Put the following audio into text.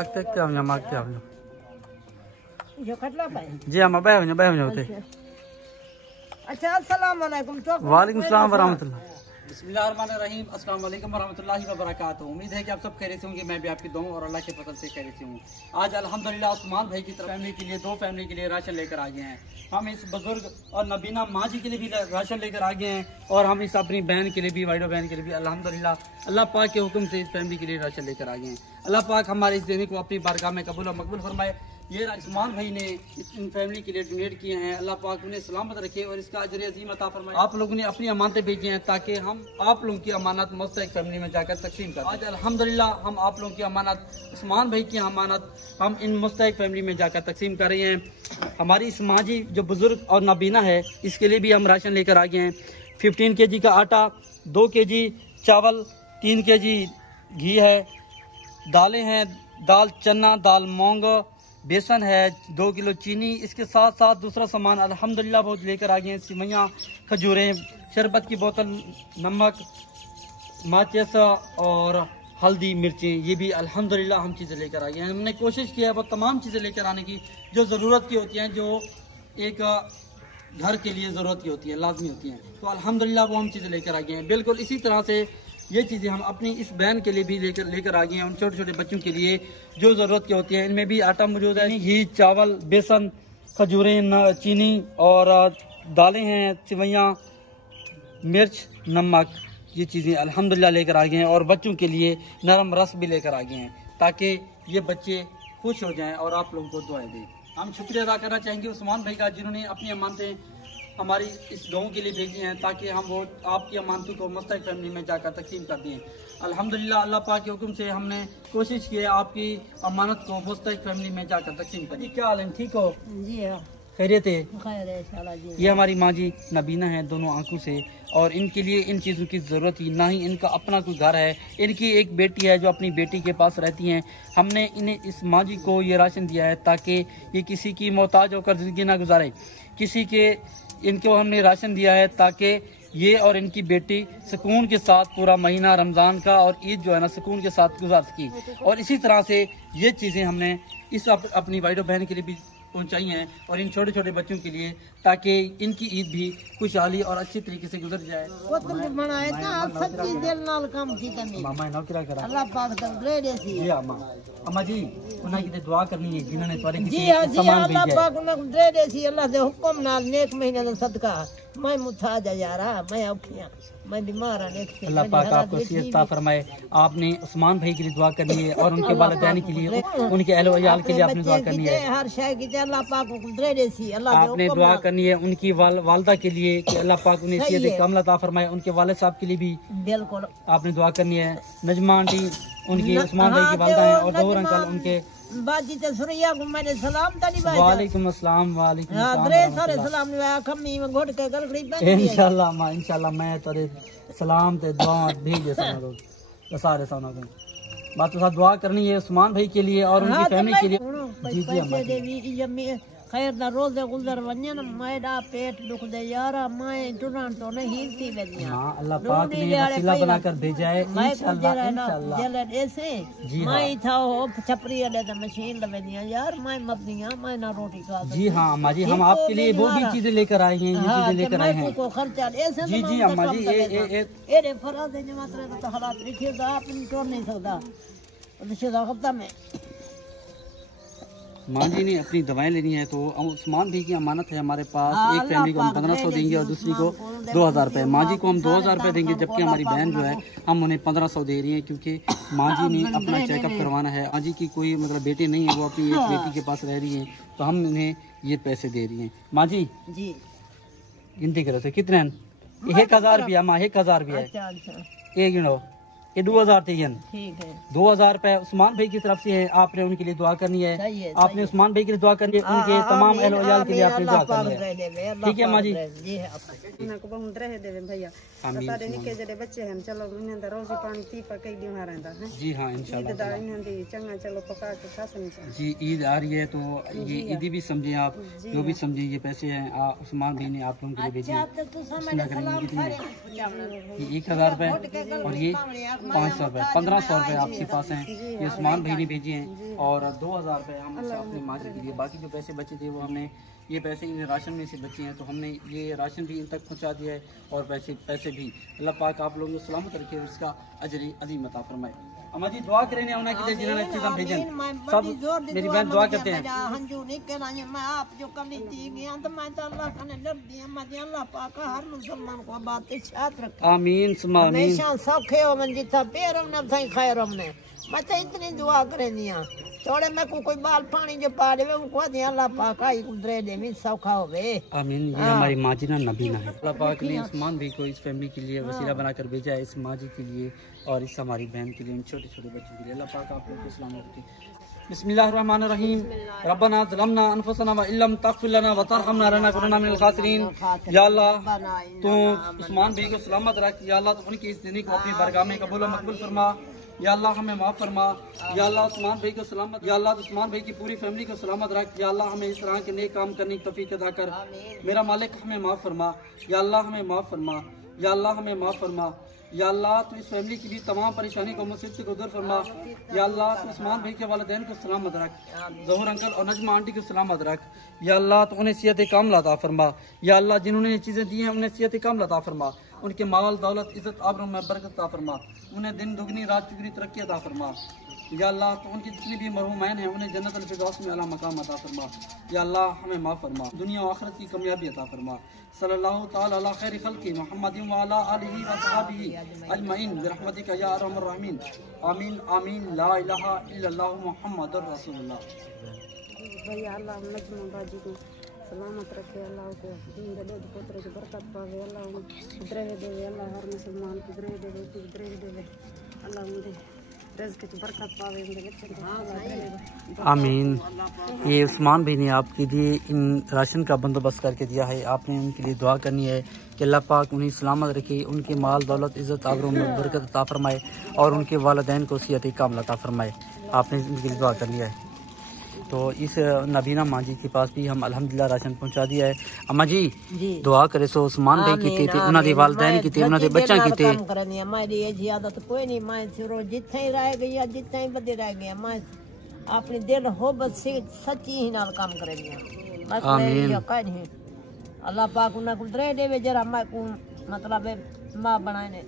क्या हो मां क्या हो जो खटला पाए जी हम बह होते। अच्छा अस्सलाम वालेकुम। वालेकुम सलाम वरहमतुल्लाह। बिस्मिल्लाहिर्रहमानिर्रहीम। अस्सलाम वालेकुम वरहमतुल्लाहि वबरकातुहू। उम्मीद है कि आप सब खैरियत से होंगे, मैं भी आपकी दुआओं और अल्लाह के फजल से खैरियत से हूँ। आज अल्हम्दुलिल्लाह उस्मान भाई की फैमिली के लिए दो फैमिली के लिए राशन लेकर आ गए हैं। हम इस बुजुर्ग और नबीना माँ जी के लिए भी राशन लेकर आ गए हैं और हम इस अपनी बहन के लिए भी, वाइडो बहन के लिए भी अल्हम्दुलिल्लाह अल्लाह पाक के हुक्म से इस फैमिली के लिए राशन लेकर आ गए हैं। अल्लाह पाक हमारे इस देने को अपनी बारगाह में कबूल और मकबूल फरमाए। ये उस्मान भाई ने इन फैमिली के लिए डोनेट किए हैं, अल्लाह पाक उन्हें सलामत रखे और इसका अजर अजीम अता फरमाए। आप लोगों ने अपनी अमानतें भेजी हैं ताकि हम आप लोगों की अमानत मुस्तहिक फैमिली में जाकर तकसीम करें। आज अल्हम्दुलिल्लाह हम आप लोगों की अमानत, उस्मान भाई की अमानत हम इन मुस्तहिक फैमिली में जाकर तकसीम कर रहे हैं। हमारी इस माँ जी जो बुजुर्ग और नाबीना है, इसके लिए भी हम राशन लेकर आ गए हैं। 15 kg का आटा, 2 kg चावल, 3 kg घी है, दालें हैं, दाल चना, दाल मूंग, बेसन है, 2 किलो चीनी। इसके साथ साथ दूसरा सामान अल्हम्दुलिल्लाह बहुत लेकर आ गए हैं। सिवैयाँ, खजूरें, शरबत की बोतल, नमक, माचिस और हल्दी, मिर्चें, ये भी अल्हम्दुलिल्लाह हम चीज़ें लेकर आ गए हैं। हमने कोशिश किया है वो तमाम चीज़ें लेकर आने की जो ज़रूरत की होती हैं, जो एक घर के लिए ज़रूरत की होती है, लाजमी होती हैं। तो अल्हम्दुलिल्लाह वो हम चीज़ें लेकर आ गए हैं। बिल्कुल इसी तरह से ये चीज़ें हम अपनी इस बहन के लिए भी लेकर आ गए हैं। उन छोटे छोटे बच्चों के लिए जो ज़रूरत की होती है, इनमें भी आटा मौजूद है, घी, चावल, बेसन, खजूरें, चीनी और दालें हैं, सिवैयाँ, मिर्च, नमक, ये चीज़ें अल्हम्दुलिल्लाह लेकर आ गए हैं। और बच्चों के लिए नरम रस भी लेकर आ गए हैं ताकि ये बच्चे खुश हो जाएँ और आप लोगों को दुआएं दें। हम शुक्रिया अदा करना चाहेंगे उस्मान भाई का, जिन्होंने अपनी अमानतें हमारी इस गाँव के लिए भेजी हैं ताकि हम वो आपकी अमानतों को मुस्तहिक फैमिली में जाकर तकसीम कर दें। अल्हम्दुलिल्लाह अल्लाह पाक के हुक्म से हमने कोशिश की है आपकी अमानत को मुस्तहिक फैमिली में जाकर तकसीम कर। क्या हाल है, ठीक हो? जी हाँ, खैरियत है? खैर है इंशाल्लाह जी। ये हमारी माँ जी नबीना है, दोनों आंखों से, और इनके लिए इन चीज़ों की ज़रूरत ही ना ही इनका अपना कोई घर है। इनकी एक बेटी है जो अपनी बेटी के पास रहती हैं। हमने इन्हें इस माँ जी को ये राशन दिया है ताकि ये किसी की मोहताज होकर ज़िंदगी ना गुजारे। किसी के इनको हमने राशन दिया है ताकि ये और इनकी बेटी सुकून के साथ पूरा महीना रमज़ान का और ईद जो है ना सुकून के साथ गुजार सकी। और इसी तरह से ये चीज़ें हमने इस अपनी वाइडो बहन के लिए भी पहुंचाई हैं और इन छोटे छोटे बच्चों के लिए, ताकि इनकी ईद भी खुशहाली और अच्छी तरीके से गुजर जाए। मामा नौकरा करा अल्लाह पाक दे सी। जी अम्मा जी उन्हें की दुआ करनी है जिन्होंने जी हाँ जी अल्लाह पाक उन्हें दे सी। अल्लाह दे हुक्म नाल नेक महीने का सदका। मैं मुताज यारा, मैं औखियां, मैं बीमार हूं। अल्लाह पाक आपको सेहत अता फरमाए। आपने उस्मान भाई के लिए दुआ करनी है और उनके वालिदैन के लिए, उनके अहल वयाल के लिए आपने दुआ करनी है। हर शय की अल्लाह पाक दे सी। अल्लाह आपने दुआ करनी है उनकी वालदा के लिए कि अल्लाह पाक उन्हें सेहत कामिल अता फरमाए। उनके वालिद साहब के लिए भी बिल्कुल आपने दुआ करनी है। नजमा आंटी उनकी उस्मान भाई की वालदा है और जोहर अंकल उनके बाजी ते सुरैया को मैंने सलाम तनी भाई। वालेकुम अस्सलाम। वालेकुम अस्सलाम। रे सारे सलाम निवाया खम्मी में घोट के गलगड़ी पे इंशाल्लाह मां, इंशाल्लाह मैं तेरे सलाम ते दुआ भेज दे सानो को सारे सानो को। बात तो साथ दुआ करनी है उस्मान भाई के लिए और उनकी फैमिली के लिए। जी जी अम्मा खैर दा रोज गुजर वने न मैडा पेट दुख दे यारा, मैं टुरान तो नहीं हिलती वेदी। हां अल्लाह पाक ने वसीला बनाकर भेजा है इंशाल्लाह इंशाल्लाह। जले ऐसे मैं था हो छपरी दे तो मशीन लवेदी यार, मैं मबनिया मैं ना रोटी खा। जी हां अम्मा जी हम आपके लिए वो भी चीजें लेकर आए हैं, ये चीजें लेकर आए हैं। को खर्चा ऐसे जी जी अम्मा जी ए फराज ने मात्र तो हालात लिखे दा आप तोड़ नहीं सकता। निशा खत्म में माँ जी ने अपनी दवाएं लेनी है तो उस्मान भाई की अमानत है हमारे पास। एक फैमिली को हम 1500 देंगे और दूसरी को 2000 रुपये। माँ जी को हम 2000 रुपये देंगे, जबकि हमारी बहन जो है हम उन्हें 1500 दे रही हैं क्योंकि माँ जी ने अपना चेकअप करवाना है। माँ जी की कोई मतलब बेटी नहीं है, वो अपनी एक बेटी के पास रह रही है, तो हम उन्हें ये पैसे दे रही हैं। माँ जी गिनती करो थे कितने? 1000 रुपया माँ, 1000 रुपया एक गिनो, ये 2000 ठीक है। 2000 रुपए उस्मान भाई की तरफ से है, आपने उनके लिए दुआ करनी है। आपने उस्मान भाई के लिए दुआ करनी है, उनके तमाम अहल वयाल के लिए आपने दुआ करनी है। ठीक है माँ जी। सारे निके जेडे बच्चे हैं चलो इन्हें रोजी पानी ती पर कई दिन रहता है। जी हाँ इंशाल्लाह इन्हें दी चंगा चलो पका के खा सकते। जी ईद आ रही है तो ये ईदी भी समझे आप, जो भी समझे ये पैसे हैं उस्मान भाई ने आप लोगों के लिए भेजे। 1000 रुपए और ये 500 रुपये 1500 रुपये आपके पास हैं, ये उस्मान भाई ने भेजे हैं, और 2000 रुपये हम अपनी माँ के लिए, बाकी जो पैसे बचे थे वो हमने, ये पैसे इन राशन में से बचे हैं तो हमने ये राशन भी इन तक पहुंचा दिया है, और पैसे भी। अल्लाह पाक आप लोगों को सलामत रखे और इसका अजर अजीम अता फरमाए। अम्मा जी दुआ करें उन्हें के लिए जिन्होंने चीज़ें भेजन, सब मेरी बहन दुआ करते हैं। हंजू नहीं कराएंगे, मैं आप जो कमी थी गया तो मैं तो अल्लाह का डर दिया, मैं अल्लाह पाक हर मुसलमान को बात याद रखे। आमीन सुमा आमीन। हमेशा सौखे हो मन जिथा पैर हमने सही खैर हमने, मैं तो इतनी दुआ करें दिया थोड़े मैं को कोई बाल पानी जो पा देवे उनको दिया अल्लाह पाक आई कुदरे दे में सौखा होवे। आमीन। ये हमारी माँ जी ना नबीना है, अल्लाह पाक ने उस्मान भाई को इस फैमिली के लिए वसीला बनाकर भेजा है, इस माँ जी के लिए और इस हमारी बहन के लिए, इन छोटे छोटे बच्चों के लिए। अल्लाह पाक आप लोगों को सलामत रखे। बिस्मिल्लाहिर्रहमानिर्रहीम। रब्बना ज़लमना अनफुसना व इल्लम तग़फिर लना व तरहमना लनकुनन्ना मिनल खासिरीन। या अल्लाह तू उस्मान भाई को सलामत रख, या अल्लाह तू उनकी इस दिन को अपनी बारगाह में कबूल व मकबूल फरमा, या अल्लाह हमें माफ़ फरमा, या अल्लाह उस्मान भाई को सलामत, या अल्लाह उस्मान भाई की पूरी फैमिली को सलामत रख, या अल्लाह हमें इस तरह के नेक काम करने की तौफीक अता कर। मेरा मालिक हमें माफ़ फरमा, या अल्लाह हमें माफ़ फरमा, या अल्लाह हमें माफ़ फरमा, या अल्लाह तू इस फैमिली की भी तमाम परेशानी को मुसीबत को दूर फरमा, या अल्लाह तू उस्मान भाई के वालिदैन को सलामत रख, ज़हूर अंकल और नजमा आंटी को सलामत रख, या अल्लाह तो उन्हें सेहत कामिल अता फरमा, या अल्लाह जिन्होंने ये चीज़ें दी हैं उन्हें सेहत कामिल अता फरमा, उनके माल दौलत इज़्ज़त आबरू में बरकत अता फरमा, उन्हें दिन दुगनी रात चुगनी तरक्की अता फरमा, या अल्लाह तो उनकी जितनी भी मरहूमैन हैं उन्हें जन्नतुल फिरदौस में आला मकाम अता फरमा, या अल्लाह हमें माफ़ फरमा, दुनिया और आखिरत की कामयाबी अता फरमा। सल्लल्लाहु तआला अला खैरि खल्क़ि मुहम्मदिन व अला आलिहि व सहाबिहि अजमईन बिरहमतिका या अरहमर राहिमीन। आमीन आमीन। ला इलाहा इल्लल्लाहु मुहम्मदुर रसूलुल्लाह। भैया अल्लाह नजमा बाजी को सलामत रखे, अल्लाह को जिंदे दो पुत्र की बरकत पावे, अल्लाह उधरे देवे, अल्लाह हर मुसलमान को उधरे देवे, अल्लाह उनके रिज़्क़ की बरकत पावे, उनके बच्चे को। आमीन। ये उस्मान भाई ने आपके लिए इन राशन का बंदोबस्त करके दिया है, आपने उनके लिए दुआ करनी है कि अल्लाह पाक उन्हें सलामत रखे, उनके माल दौलत इज़्ज़त आबरू में बरकत अता फरमाए और उनके वालिदैन को सेहत कामिल अता फरमाए। आपने उनके लिए दुआ कर लिया है। तो इस नबीना माँ जी के पास भी हम अल्हम्दुलिल्लाह राशन पहुँचा दिया है। अम्मा जी दुआ करे सो उस्मान भाई की थे, उन्होंने वालिदैन की थे, उन्होंने बच्चा की थे। मेरी ये आदत कोई नहीं, मैं सिरो जिथे रह गई जिथे बदे रह गया, मैं अपने दिल हो बस सच्ची ही नाल काम करेंगे। आमीन। अल्लाह पाक उन्हें को दे देवे जरा मैं को मतलब मां बनाए ने।